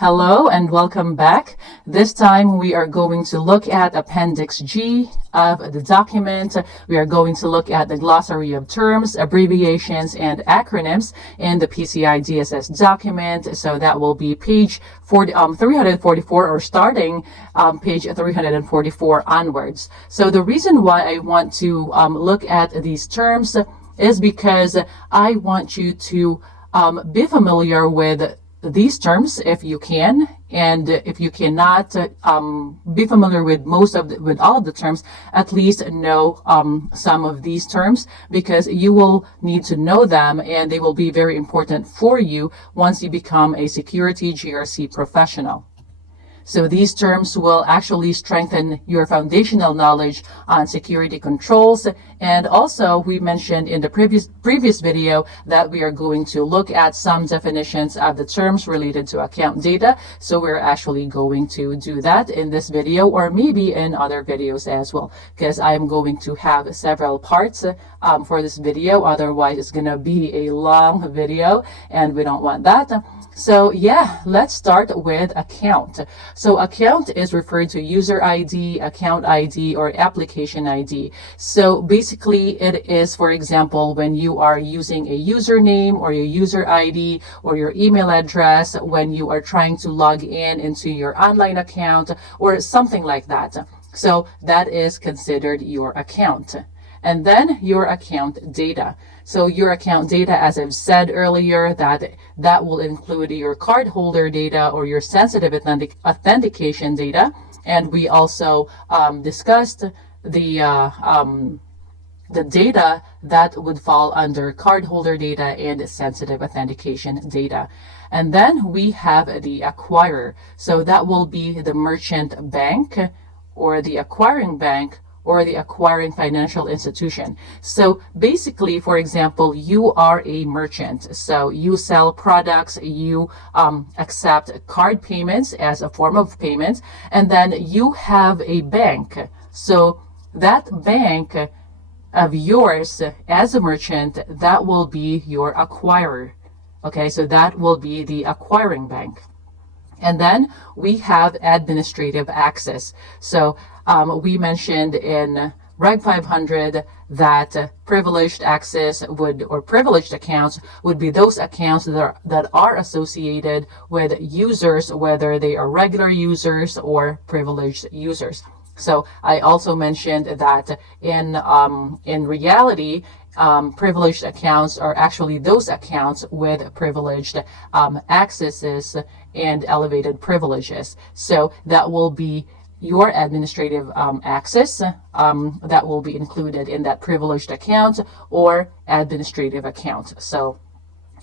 Hello and welcome back. This time we are going to look at Appendix G of the document. We are going to look at the glossary of terms, abbreviations, and acronyms in the PCI DSS document. So that will be page 344 or starting page 344 onwards. So the reason why I want to look at these terms is because I want you to be familiar with these terms if you can, and if you cannot be familiar with all of the terms, at least know some of these terms, because you will need to know them and they will be very important for you once you become a security GRC professional. So these terms will actually strengthen your foundational knowledge on security controls. And also, we mentioned in the previous video that we are going to look at some definitions of the terms related to account data. So we're actually going to do that in this video, or maybe in other videos as well, because I'm going to have several parts for this video. Otherwise, it's going to be a long video and we don't want that. So yeah, let's start with account. So account is referred to user ID, account ID, or application ID. So basically it is, for example, when you are using a username or your user ID or your email address when you are trying to log in into your online account or something like that. So that is considered your account. And then your account data. So your account data, as I've said earlier, that will include your cardholder data or your sensitive authentication data. And we also discussed the data that would fall under cardholder data and sensitive authentication data. And then we have the acquirer. So that will be the merchant bank or the acquiring bank or the acquiring financial institution. So basically, for example, you are a merchant. So you sell products, you accept card payments as a form of payment, and then you have a bank. So that bank of yours as a merchant, that will be your acquirer. Okay, so that will be the acquiring bank. And then we have administrative access. So we mentioned in Reg 500 that privileged access or privileged accounts would be those accounts that are associated with users, whether they are regular users or privileged users. So I also mentioned that in reality, privileged accounts are actually those accounts with privileged accesses and elevated privileges. So that will be your administrative access that will be included in that privileged account or administrative account. So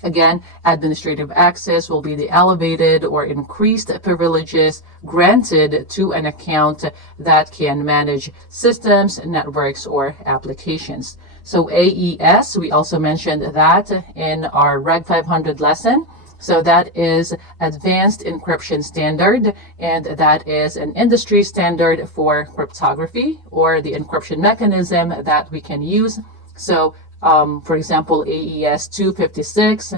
again, administrative access will be the elevated or increased privileges granted to an account that can manage systems, networks, or applications. So AES, we also mentioned that in our Reg 500 lesson. So that is Advanced Encryption Standard, and that is an industry standard for cryptography or the encryption mechanism that we can use. So for example, AES 256.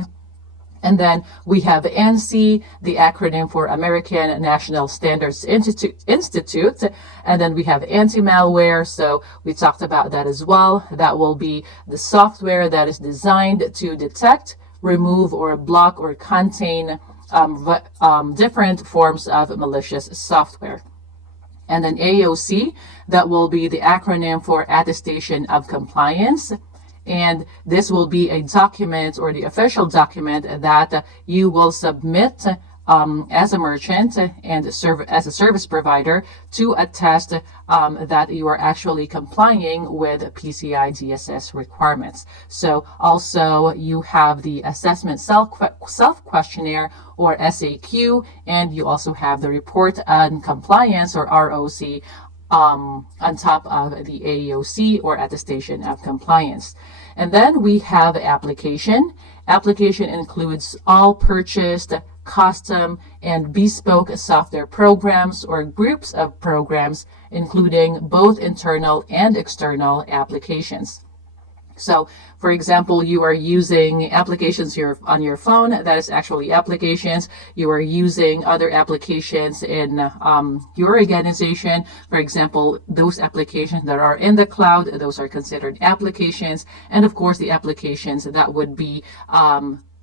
And then we have ANSI, the acronym for American National Standards Institute. And then we have anti-malware. So we talked about that as well. That will be the software that is designed to detect, remove, or block or contain different forms of malicious software. And then AOC, that will be the acronym for Attestation of Compliance. And this will be a document or the official document that you will submit as a merchant and as a service provider to attest that you are actually complying with PCI DSS requirements. So also you have the assessment self-questionnaire or SAQ, and you also have the report on compliance or ROC on top of the AOC or attestation of compliance. And then we have application. Application includes all purchased, custom, and bespoke software programs or groups of programs, including both internal and external applications. So, for example, you are using applications on your phone. That is actually applications. You are using other applications in your organization. For example, those applications that are in the cloud, those are considered applications. And of course, the applications that would be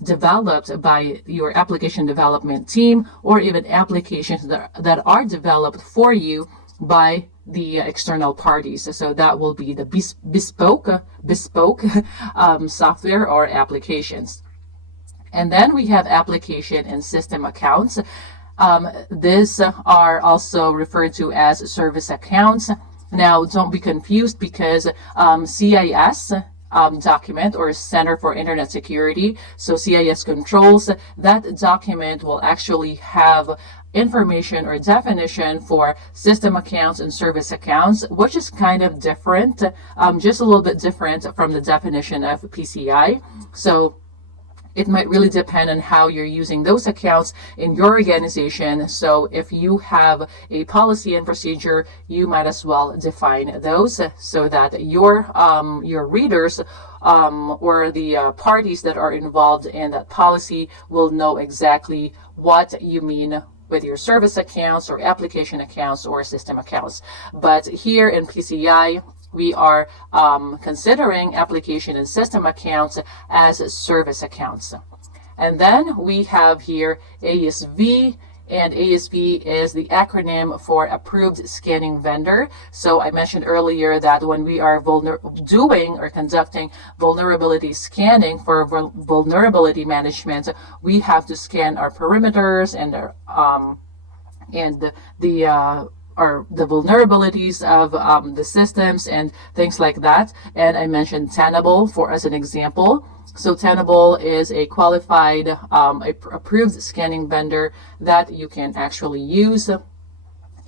developed by your application development team, or even applications that are developed for you by the external parties. So that will be the bespoke software or applications. And then we have application and system accounts. These are also referred to as service accounts. Now, don't be confused, because CIS document, or Center for Internet Security, so CIS controls, that document will actually have information or definition for system accounts and service accounts, which is kind of different, just a little bit different from the definition of PCI. So it might really depend on how you're using those accounts in your organization. So if you have a policy and procedure, you might as well define those so that your readers or the parties that are involved in that policy will know exactly what you mean with your service accounts or application accounts or system accounts. But here in PCI, we are considering application and system accounts as service accounts. And then we have here ASV, and ASV is the acronym for Approved Scanning Vendor. So I mentioned earlier that when we are doing or conducting vulnerability scanning for vulnerability management, we have to scan our perimeters and the vulnerabilities of the systems and things like that. And I mentioned Tenable as an example. So Tenable is a qualified, approved scanning vendor that you can actually use.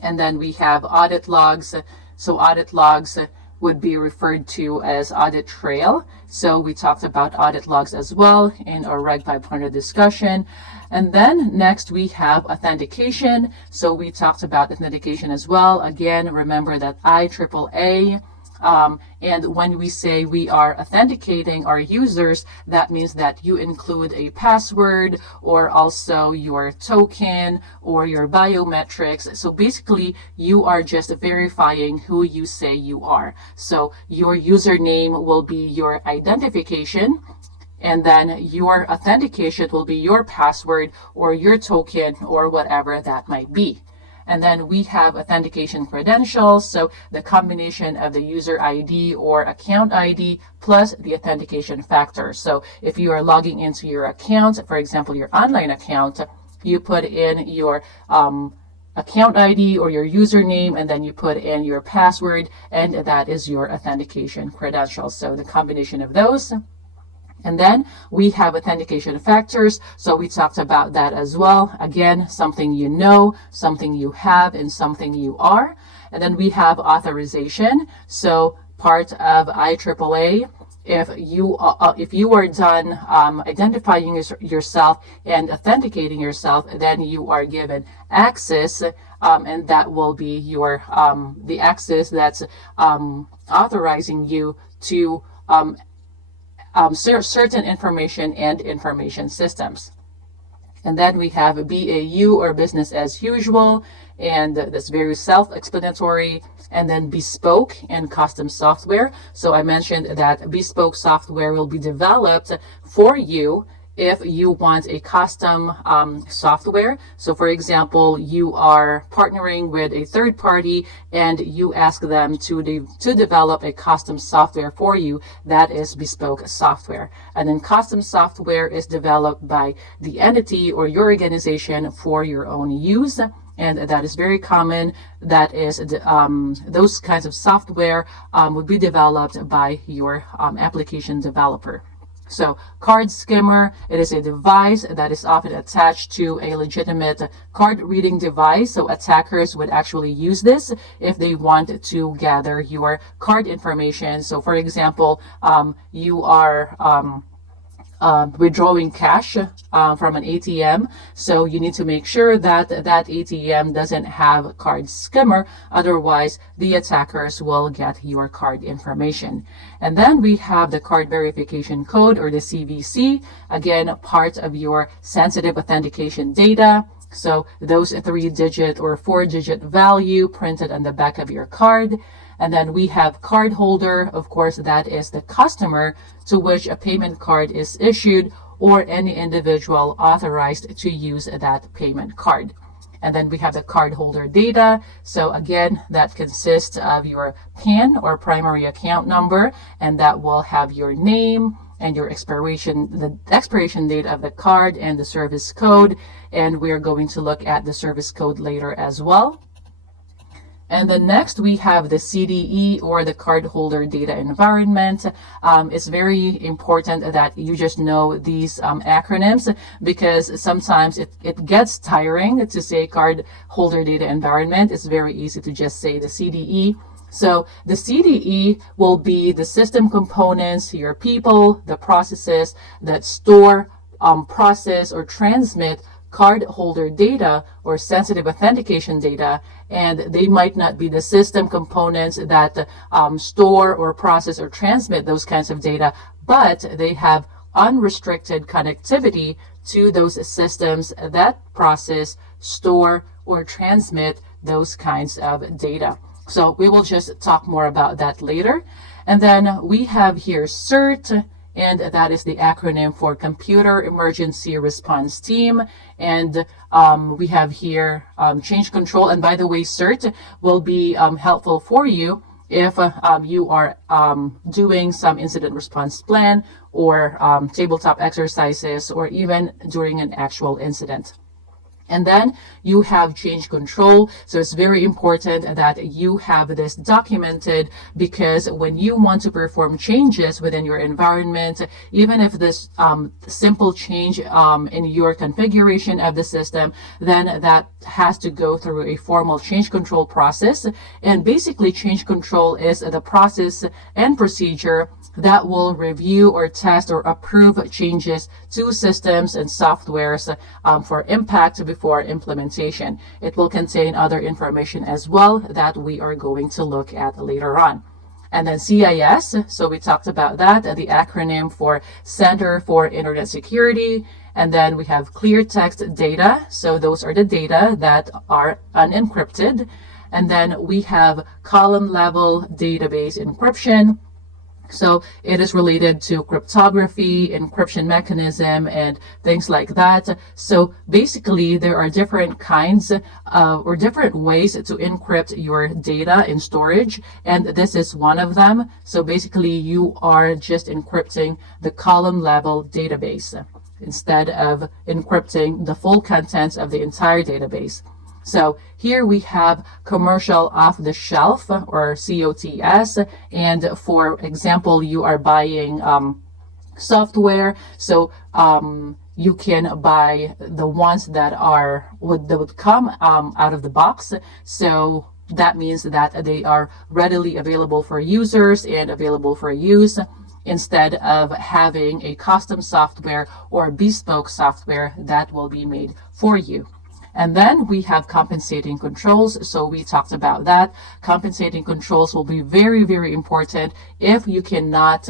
And then we have audit logs. So audit logs would be referred to as audit trail. So we talked about audit logs as well in our Reg 500 discussion. And then next we have authentication. So we talked about authentication as well. Again, remember that IAAA. And when we say we are authenticating our users, that means that you include a password or also your token or your biometrics. So basically, you are just verifying who you say you are. So your username will be your identification, and then your authentication will be your password or your token or whatever that might be. And then we have authentication credentials, so the combination of the user ID or account ID plus the authentication factor. So if you are logging into your account, for example, your online account, you put in your account ID or your username, and then you put in your password, and that is your authentication credentials. So the combination of those. And then we have authentication factors. So we talked about that as well. Again, something you know, something you have, and something you are. And then we have authorization. So part of IAAA, if you are done identifying yourself and authenticating yourself, then you are given access, and that will be your the access that's authorizing you to certain information and information systems. And then we have a BAU, or business as usual, and that's very self-explanatory. And then bespoke and custom software. So I mentioned that bespoke software will be developed for you if you want a custom software. So for example, you are partnering with a third party and you ask them to develop a custom software for you. That is bespoke software. And then custom software is developed by the entity or your organization for your own use. And that is very common. That is those kinds of software would be developed by your application developer. So card skimmer, it is a device that is often attached to a legitimate card reading device. So attackers would actually use this if they want to gather your card information. So for example, you are withdrawing cash from an ATM. So you need to make sure that that ATM doesn't have card skimmer. Otherwise, the attackers will get your card information. And then we have the card verification code, or the CVC. Again, part of your sensitive authentication data. So those 3-digit or 4-digit value printed on the back of your card. And then we have card holder. Of course, that is the customer to which a payment card is issued, or any individual authorized to use that payment card. And then we have the card holder data. So again, that consists of your PIN, or primary account number, and that will have your name and your the expiration date of the card and the service code. And we're going to look at the service code later as well. And then next we have the CDE, or the cardholder data environment. It's very important that you just know these acronyms, because sometimes it gets tiring to say cardholder data environment. It's very easy to just say the CDE. So the CDE will be the system components, your people, the processes that store, process, or transmit cardholder data or sensitive authentication data. And they might not be the system components that store or process or transmit those kinds of data, but they have unrestricted connectivity to those systems that process, store, or transmit those kinds of data. So we will just talk more about that later. And then we have here CERT, and that is the acronym for Computer Emergency Response Team. And we have here change control. And by the way, CERT will be helpful for you if you are doing some incident response plan, or tabletop exercises, or even during an actual incident. And then you have change control. So it's very important that you have this documented, because when you want to perform changes within your environment, even if this simple change in your configuration of the system, then that has to go through a formal change control process. And basically, change control is the process and procedure that will review or test or approve changes to systems and softwares for impact before implementation. It will contain other information as well that we are going to look at later on. And then CIS, so we talked about that, the acronym for Center for Internet Security. And then we have clear text data. So those are the data that are unencrypted. And then we have column level database encryption. So it is related to cryptography, encryption mechanism, and things like that. So basically, there are different kinds or different ways to encrypt your data in storage, and this is one of them. So basically, you are just encrypting the column level database instead of encrypting the full contents of the entire database. So here we have commercial off-the-shelf, or COTS, and for example, you are buying software, so you can buy the ones that would come out of the box. So that means that they are readily available for users and available for use, instead of having a custom software or bespoke software that will be made for you. And then we have compensating controls. So we talked about that. Compensating controls will be very, very important if you cannot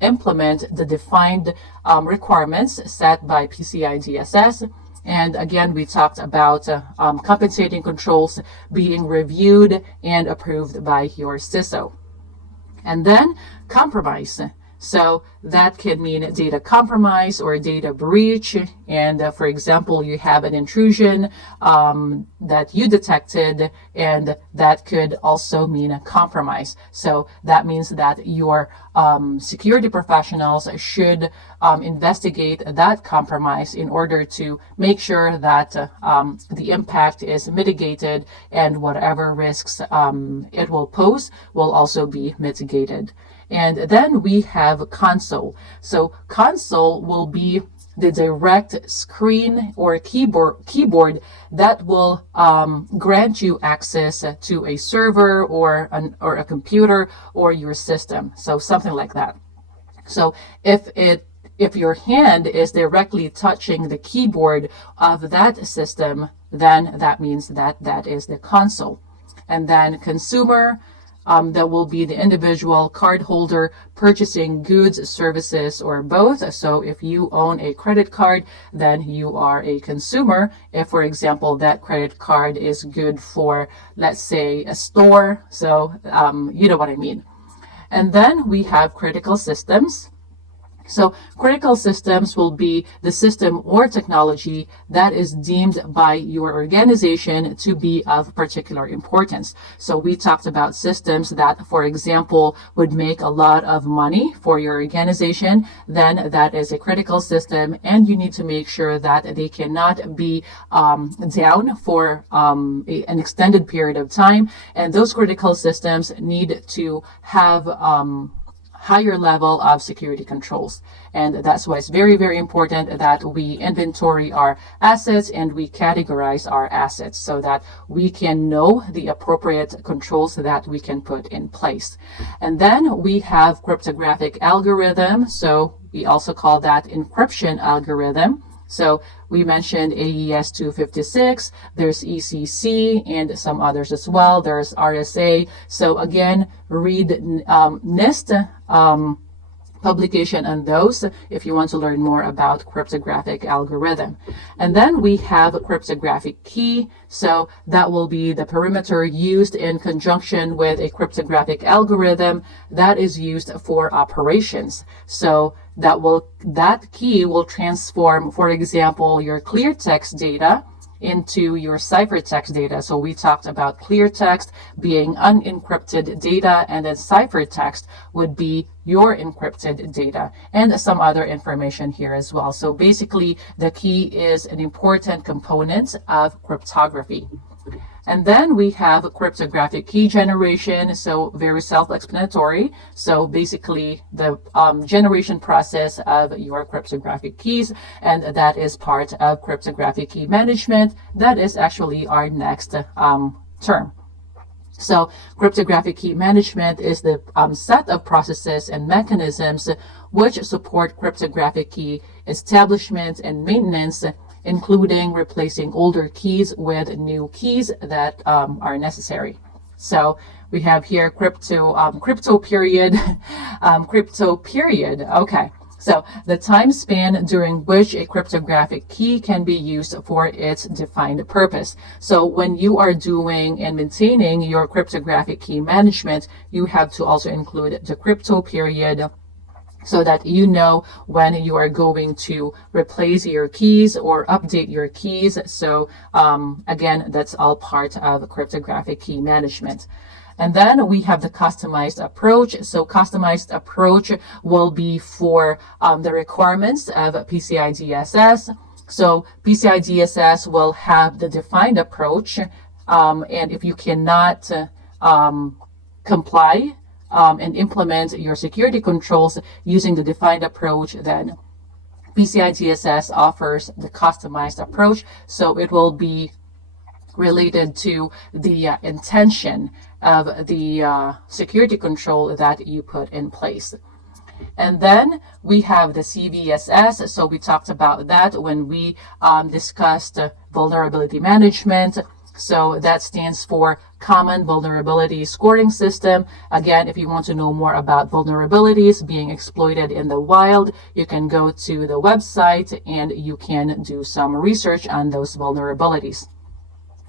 implement the defined requirements set by PCI DSS. And again, we talked about compensating controls being reviewed and approved by your CISO. And then compromise. So that can mean data compromise or data breach. And for example, you have an intrusion that you detected, and that could also mean a compromise. So that means that your security professionals should investigate that compromise in order to make sure that the impact is mitigated, and whatever risks it will pose will also be mitigated. And then we have console. So console will be the direct screen or keyboard that will grant you access to a server or a computer or your system. So something like that. So if it if your hand is directly touching the keyboard of that system, then that means that that is the console. And then consumer, that will be the individual cardholder purchasing goods, services, or both. So if you own a credit card, then you are a consumer. If, for example, that credit card is good for, let's say, a store. So you know what I mean. And then we have critical systems. So critical systems will be the system or technology that is deemed by your organization to be of particular importance. So we talked about systems that, for example, would make a lot of money for your organization. Then that is a critical system, and you need to make sure that they cannot be down for an extended period of time. And those critical systems need to have higher level of security controls. And that's why it's very, very important that we inventory our assets and we categorize our assets so that we can know the appropriate controls that we can put in place. And then we have cryptographic algorithm. So we also call that encryption algorithm. So we mentioned AES 256, there's ECC and some others as well. There's RSA. So again, read NIST publication on those if you want to learn more about cryptographic algorithm. And then we have a cryptographic key. So that will be the perimeter used in conjunction with a cryptographic algorithm that is used for operations. So that key will transform, for example, your clear text data into your ciphertext data. So we talked about clear text being unencrypted data, and then ciphertext would be your encrypted data, and some other information here as well. So basically, the key is an important component of cryptography. And then we have cryptographic key generation, so very self-explanatory. So basically the generation process of your cryptographic keys, and that is part of cryptographic key management. That is actually our next term. So cryptographic key management is the set of processes and mechanisms which support cryptographic key establishment and maintenance, including replacing older keys with new keys that are necessary. So we have here crypto period. Okay. So the time span during which a cryptographic key can be used for its defined purpose. So when you are doing and maintaining your cryptographic key management, you have to also include the crypto period, so that you know when you are going to replace your keys or update your keys. So again, that's all part of cryptographic key management. And then we have the customized approach. So customized approach will be for the requirements of PCI DSS. So PCI DSS will have the defined approach. And if you cannot comply and implement your security controls using the defined approach, then PCI DSS offers the customized approach. So it will be related to the intention of the security control that you put in place. And then we have the CVSS. So we talked about that when we discussed vulnerability management. So that stands for Common Vulnerability Scoring System. Again, if you want to know more about vulnerabilities being exploited in the wild, you can go to the website and you can do some research on those vulnerabilities.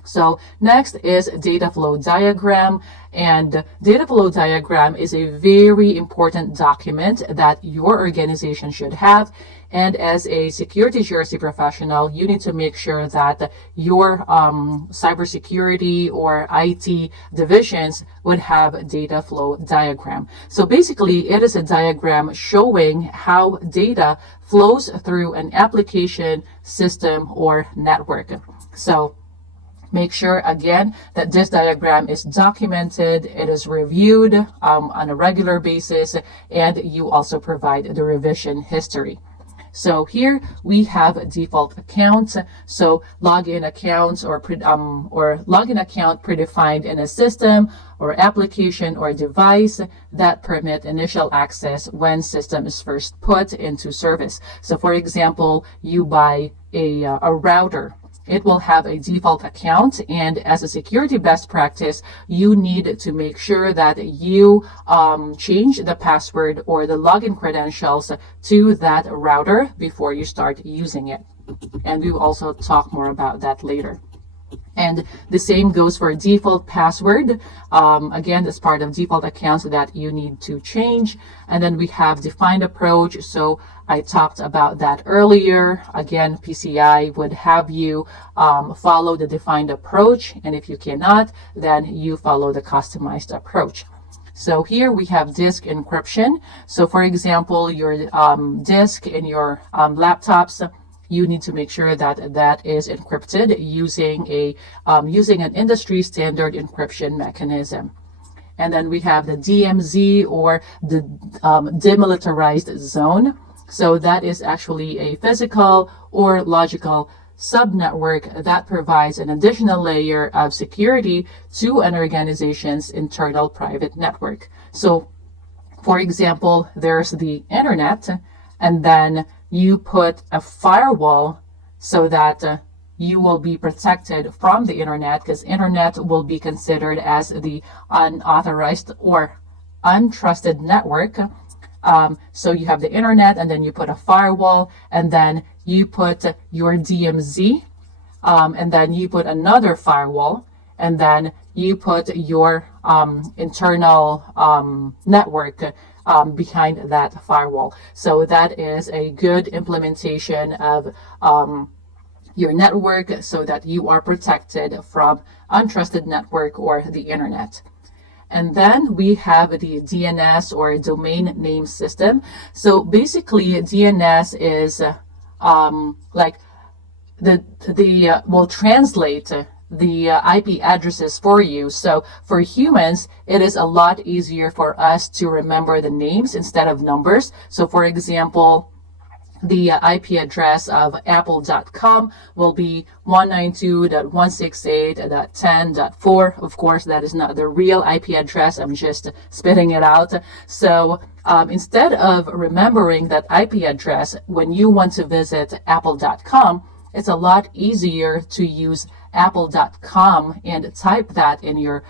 So next is data flow diagram, and data flow diagram is a very important document that your organization should have. And as a security GRC professional, you need to make sure that your cybersecurity or IT divisions would have data flow diagram. So basically, it is a diagram showing how data flows through an application, system, or network. So make sure, again, that this diagram is documented, it is reviewed on a regular basis, and you also provide the revision history. So here we have default accounts. So login accounts or login account predefined in a system or application or device that permit initial access when system is first put into service. So for example, you buy a router. It will have a default account, and as a security best practice, you need to make sure that you change the password or the login credentials to that router before you start using it. And we will also talk more about that later. And the same goes for default password. Again, that's part of default accounts that you need to change. And then we have defined approach. So I talked about that earlier. Again, PCI would have you follow the defined approach. And if you cannot, then you follow the customized approach. So here we have disk encryption. So for example, your disk in your laptops, you need to make sure that that is encrypted using an industry standard encryption mechanism. And then we have the DMZ, or the demilitarized zone. So that is actually a physical or logical subnetwork that provides an additional layer of security to an organization's internal private network. So for example, there's the internet, and then you put a firewall so that you will be protected from the internet, because internet will be considered as the unauthorized or untrusted network. So you have the internet, and then you put a firewall, and then you put your DMZ, and then you put another firewall, and then you put your internal network behind that firewall. So that is a good implementation of your network so that you are protected from untrusted network or the internet. And then we have the DNS, or domain name system. So basically DNS is will translate the IP addresses for you. So for humans, it is a lot easier for us to remember the names instead of numbers. So for example, the IP address of apple.com will be 192.168.10.4. Of course, that is not the real IP address. I'm just spitting it out. So instead of remembering that IP address, when you want to visit apple.com, it's a lot easier to use apple.com and type that in your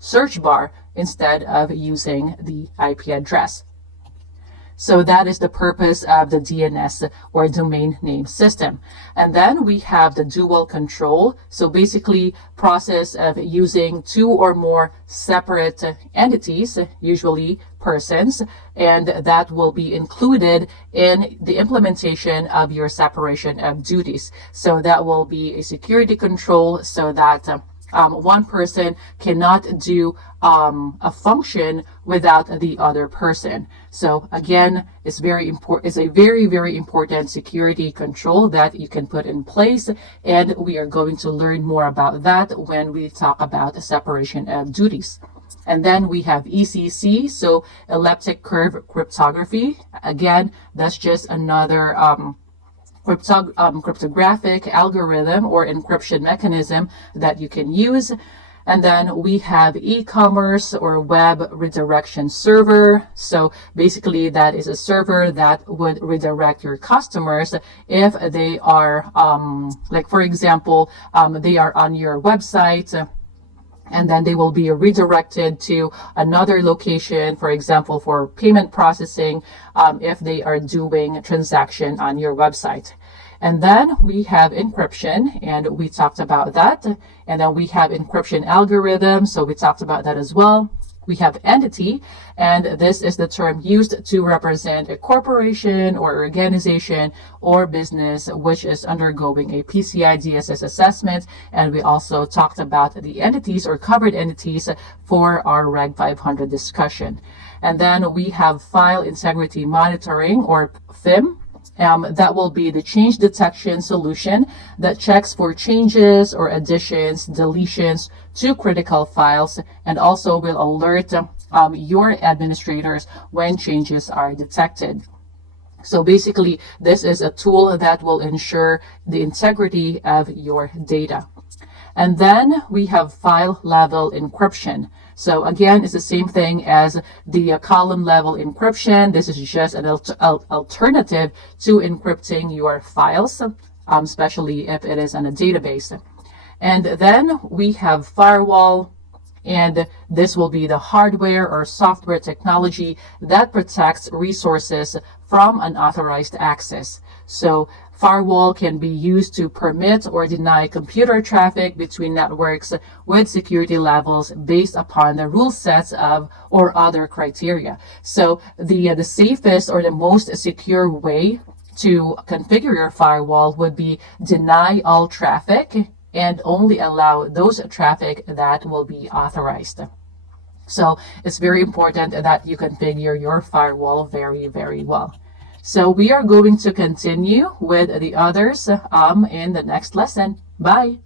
search bar instead of using the IP address. So that is the purpose of the DNS, or domain name system. And then we have the dual control. So basically process of using two or more separate entities, usually persons, and that will be included in the implementation of your separation of duties. So that will be a security control so that one person cannot do a function without the other person. So again, it's very important. It's a very, very important security control that you can put in place, and we are going to learn more about that when we talk about the separation of duties. And then we have ECC, so elliptic curve cryptography. Again, that's just another cryptographic algorithm or encryption mechanism that you can use. And then we have e-commerce or web redirection server. So basically that is a server that would redirect your customers if they are, like for example, they are on your website, and then they will be redirected to another location, for example, for payment processing, if they are doing a transaction on your website. And then we have encryption, and we talked about that. And then we have encryption algorithms, so we talked about that as well. We have entity, and this is the term used to represent a corporation or organization or business which is undergoing a PCI DSS assessment. And we also talked about the entities or covered entities for our Reg 500 discussion. And then we have file integrity monitoring, or FIM. That will be the change detection solution that checks for changes or additions, deletions to critical files, and also will alert your administrators when changes are detected. So basically, this is a tool that will ensure the integrity of your data. And then we have file level encryption. So again, it's the same thing as the column level encryption. This is just an alternative to encrypting your files, especially if it is on a database. And then we have firewall, and this will be the hardware or software technology that protects resources from unauthorized access. So firewall can be used to permit or deny computer traffic between networks with security levels based upon the rule sets of or other criteria. So the safest or the most secure way to configure your firewall would be deny all traffic and only allow those traffic that will be authorized. So it's very important that you configure your firewall very, very well. So we are going to continue with the others in the next lesson. Bye.